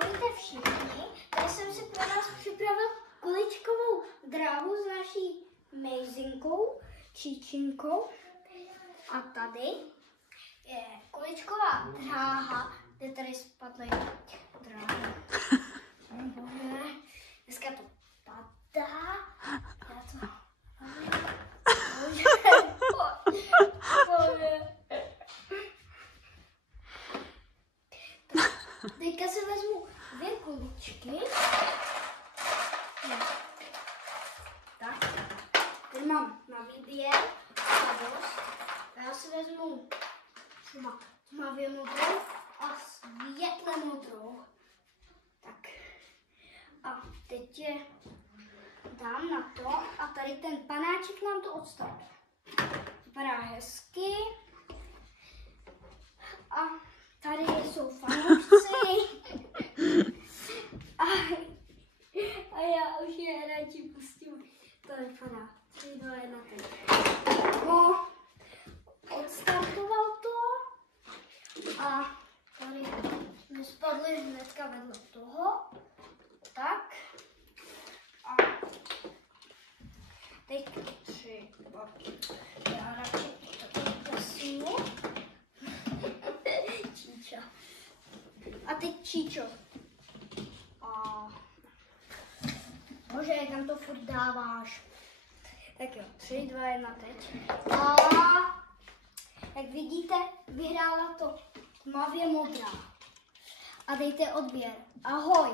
Ahojte všichni, já jsem si pro vás připravil kuličkovou dráhu s naší mejzinkou, Číčinkou. A tady je kuličková dráha, kde tady spadly dráhy. Dneska to padá. Já to... Teďka si vezmu 2 kuličky. Tak, tady mám na výběr radost. Já si vezmu tmavě modrou a světle modrou. Tak. A teď je dám na to a tady ten panáček nám to odstartuje. Vypadá hezky. A tady jsou fanoušci. A já už je radši pustím. To vypadá. 3, 2, 1, teď. No, odstartoval to. A tady jsme spadli hnedka vedle toho. Tak. A teď 3, 2, já radši to posunu. Číčo. A teď Číčo. Bože, kam to furt dáváš? Tak jo, 3, 2, 1, teď. A jak vidíte, vyhrála to tmavě modrá. A dejte odběr. Ahoj.